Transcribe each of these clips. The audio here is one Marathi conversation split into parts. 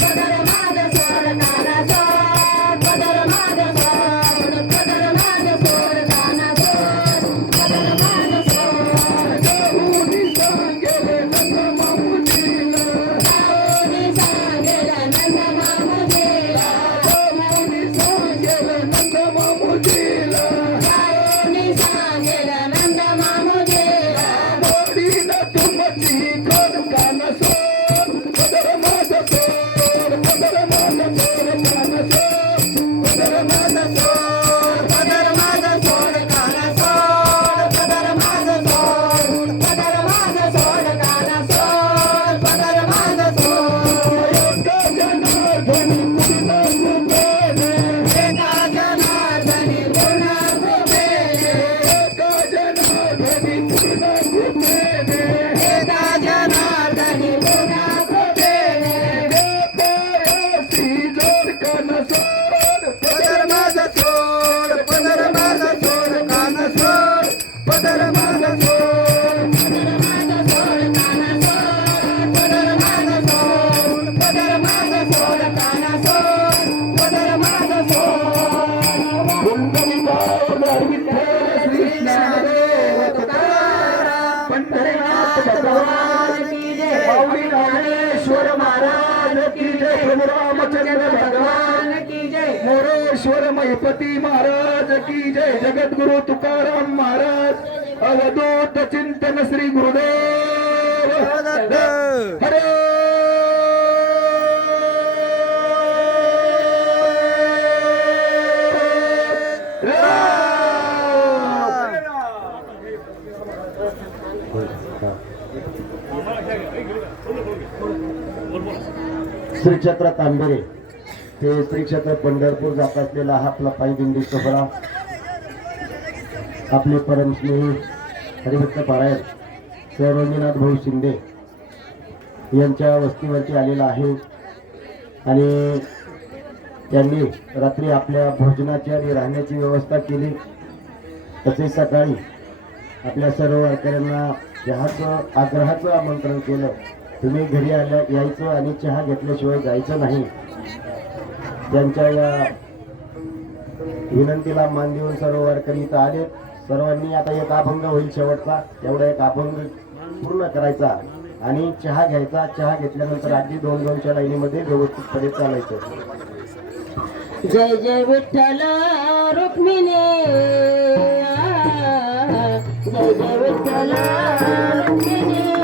Bye-bye. मोरेश्वर महिपती महाराज की जय जगद्गुरु तुकाराम महाराज अवधूत चिंतन श्री गुरुदेव हरे श्री क्षेत्र तांबेरे. ते श्री क्षेत्र पंढरपूर जात असलेला हा आपला पायी दिंडी सोहळा. आपले परमस्नेही हरिभक्त पारायण सौरंगीनाथ भाऊ शिंदे यांच्या वस्तीवरती आलेला आहे. आणि त्यांनी रात्री आपल्या भोजनाची आणि राहण्याची व्यवस्था केली. तसेच सकाळी आपल्या सर्व वारकऱ्यांना चहाचं आग्रहाचं आमंत्रण केलं. तुम्ही घरी आल्या यायचं आणि चहा घेतल्याशिवाय जायचं नाही. त्यांच्या या विनंतीला मान देऊन सर्व वारकरी इथं आले. सर्वांनी आता एक अभंग होईल शेवटचा. तेवढा एक अभंग पूर्ण करायचा आणि चहा घ्यायचा. चहा घेतल्यानंतर आधी दोन दोनच्या लाईनीमध्ये व्यवस्थितपणे चालायचं. जय जय विठ्ठल रुक्मिणी. जय जय विठ्ठल रुक्मिणी.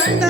तुम्ही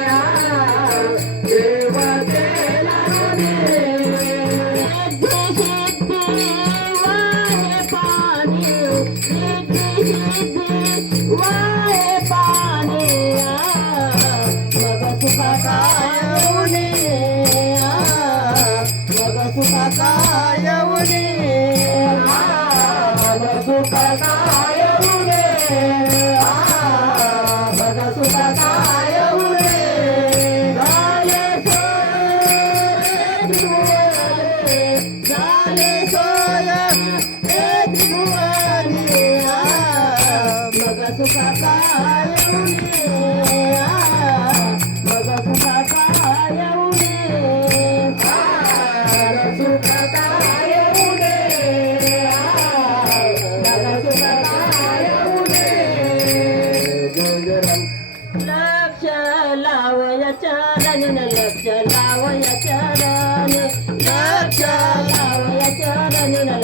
సుఖకాయమునే మగ సుఖకాయ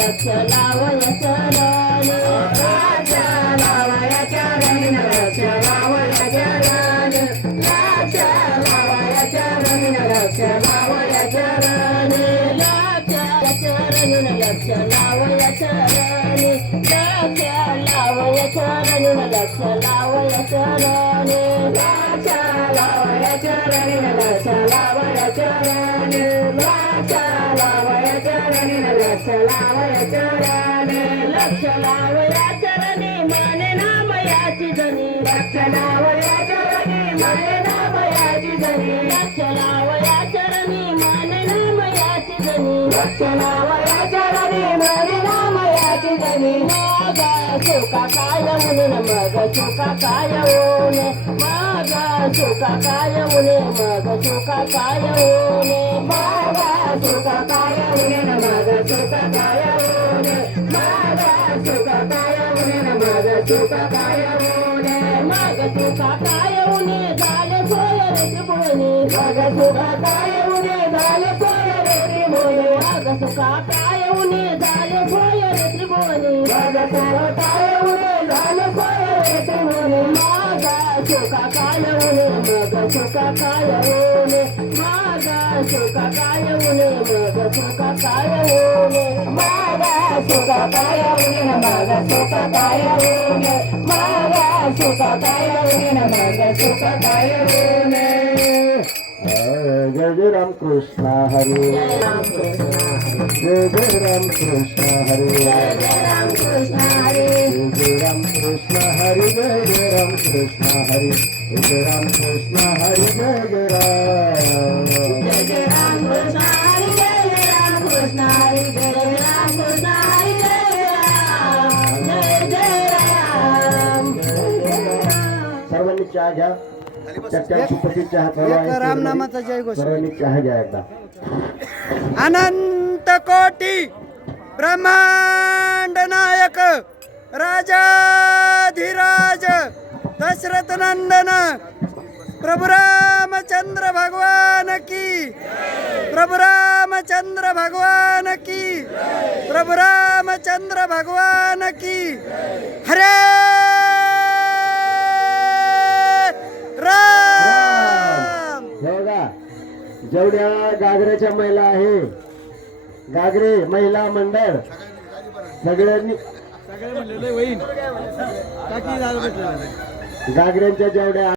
नारक्ष लावयाच्या राणी लाचा लावयाच्या राणी नारक्ष लावयाच्या राणी लाचा लावयाच्या राणी नारक्ष लावयाच्या राणी लाचा राणी नारक्ष लावयाच्या राणी लाचा लावयाच्या राणी नारक्ष लावयाच्या राणी लाचा लक्ष लावया चरणी माने नामयाची धनी लक्ष लावया चरणी माने नामयाची धनी लक्ष लावया चरणी माने नामयाची धनी लक्ष लावया चरणी माने చిన్నని మగ సుఖ కాయముని మగ సుఖ కాయవునే మగ సుఖ కాయముని మగ సుఖ కాయవునే మగ సుఖ కాయముని మగ సుఖ కాయవునే మగ సుఖ కాయముని మగ సుఖ కాయవునే మగ సుఖ కాయవునే దాల సోయ రెట్టిపోని మగ సుఖ కాయవునే దాల సోయ రెట్టిపోని మగ సుఖ కాయవునే దాల సోయ వెతిమోని మగసర కాలమునే నలసర వెతిమోని మగ సుఖ కాలమునే మగ సుఖ కాలమునే మగ సుఖ కాలమునే మగ సుఖ కాలమునే మగ సుఖ కాలమునే మగ సుఖ కాలమునే మగ సుఖ కాలమునే మగ సుఖ కాలమునే जय जय राम कृष्ण हरे जय जय राम कृष्ण हरे जय जय राम कृष्ण हरे राम कृष्ण हरे जय जय राम कृष्ण हरे जय जय राम कृष्ण हरे जय जय राम कृष्ण हरे जय जय राम. सर्वांनी चहा घ्या. चहा एक रामनामाचा जय घोष. सर्वांनी चहा घ्या एकदा? अनंत कोटी ब्रह्मांड नायक राजाधिराज दशरथ नंदन प्रभु रामचंद्र भगवान की प्रभु रामचंद्र भगवान की प्रभु रामचंद्र भगवान की हरे जेवढ्या गागऱ्याच्या महिला आहे गागरे महिला मंडळ सगळ्यांनी गागऱ्यांच्या जेवढ्या